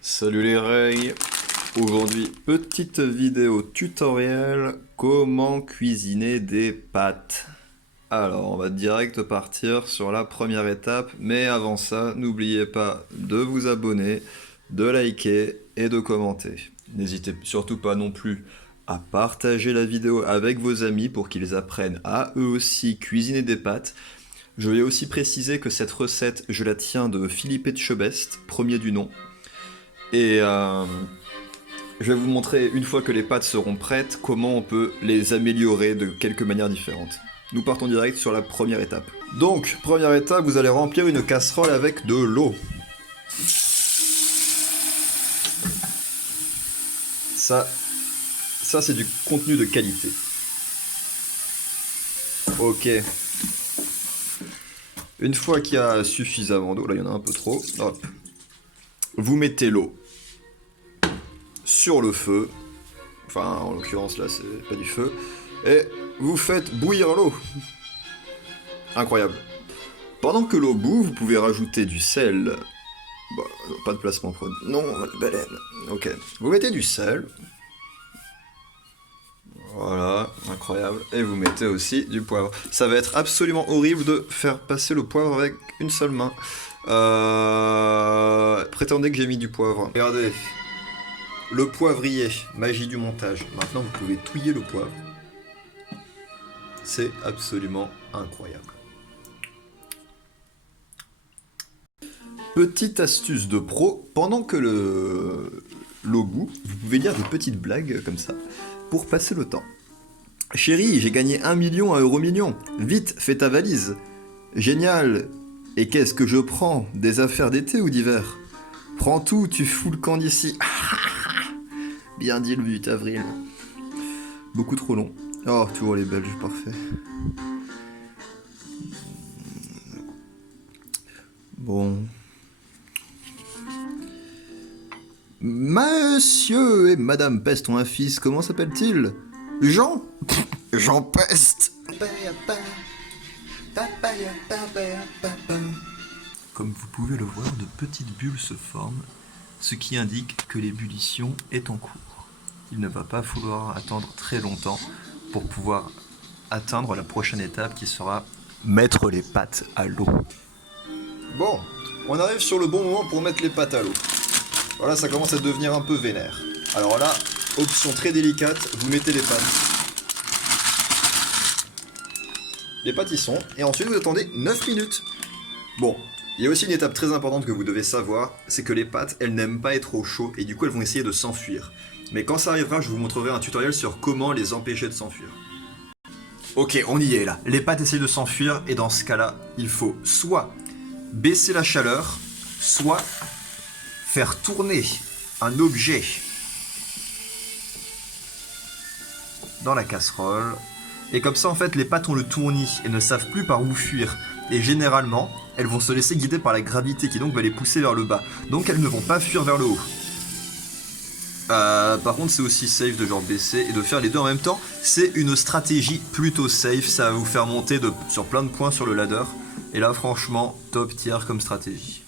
Salut les Rays. Aujourd'hui, petite vidéo tutoriel comment cuisiner des pâtes. Alors, on va direct partir sur la première étape, mais avant ça, n'oubliez pas de vous abonner, de liker et de commenter. N'hésitez surtout pas non plus à partager la vidéo avec vos amis pour qu'ils apprennent à eux aussi cuisiner des pâtes. Je vais aussi préciser que cette recette, je la tiens de Philippe Etchebest, premier du nom. Et je vais vous montrer, une fois que les pâtes seront prêtes, comment on peut les améliorer de quelques manières différentes. Nous partons direct sur la première étape. Donc, première étape, vous allez remplir une casserole avec de l'eau. Ça c'est du contenu de qualité. Ok. Une fois qu'il y a suffisamment d'eau, là il y en a un peu trop, hop. Vous mettez l'eau sur le feu, enfin en l'occurrence là c'est pas du feu, et vous faites bouillir l'eau. Incroyable. Pendant que l'eau bout, vous pouvez rajouter du sel. Bon, pas de placement produit. Non, baleine. Ok. Vous mettez du sel. Voilà, incroyable. Et vous mettez aussi du poivre. Ça va être absolument horrible de faire passer le poivre avec une seule main. Prétendez que j'ai mis du poivre. Regardez. Le poivrier, magie du montage. Maintenant, vous pouvez touiller le poivre. C'est absolument incroyable. Petite astuce de pro, pendant que l'eau bout, vous pouvez lire des petites blagues comme ça pour passer le temps. Chérie, j'ai gagné 1 million à Euromillions. Vite, fais ta valise. Génial. Et qu'est-ce que je prends? Des affaires d'été ou d'hiver? Prends tout, tu fous le camp d'ici. Bien dit le 8 avril. Beaucoup trop long. Oh, toujours les Belges, parfait. Bon. Monsieur et Madame Peste ont un fils, comment s'appelle-t-il? Jean? Jean Peste. Comme vous pouvez le voir, de petites bulles se forment, ce qui indique que l'ébullition est en cours. Il ne va pas falloir attendre très longtemps pour pouvoir atteindre la prochaine étape qui sera mettre les pâtes à l'eau. Bon, on arrive sur le bon moment pour mettre les pâtes à l'eau. Voilà, ça commence à devenir un peu vénère. Alors là, option très délicate, vous mettez les pâtes. Les pâtes y sont, et ensuite vous attendez 9 minutes. Bon, il y a aussi une étape très importante que vous devez savoir, c'est que les pâtes, elles n'aiment pas être au chaud, et du coup elles vont essayer de s'enfuir. Mais quand ça arrivera, je vous montrerai un tutoriel sur comment les empêcher de s'enfuir. Ok, on y est là. Les pâtes essayent de s'enfuir, et dans ce cas-là, il faut soit baisser la chaleur, soit faire tourner un objet dans la casserole. Et comme ça, en fait, les pâtes ont le tournis et ne savent plus par où fuir. Et généralement, elles vont se laisser guider par la gravité qui donc va les pousser vers le bas. Donc elles ne vont pas fuir vers le haut. Par contre, c'est aussi safe de genre baisser et de faire les deux en même temps. C'est une stratégie plutôt safe. Ça va vous faire monter sur plein de points sur le ladder. Et là, franchement, top tier comme stratégie.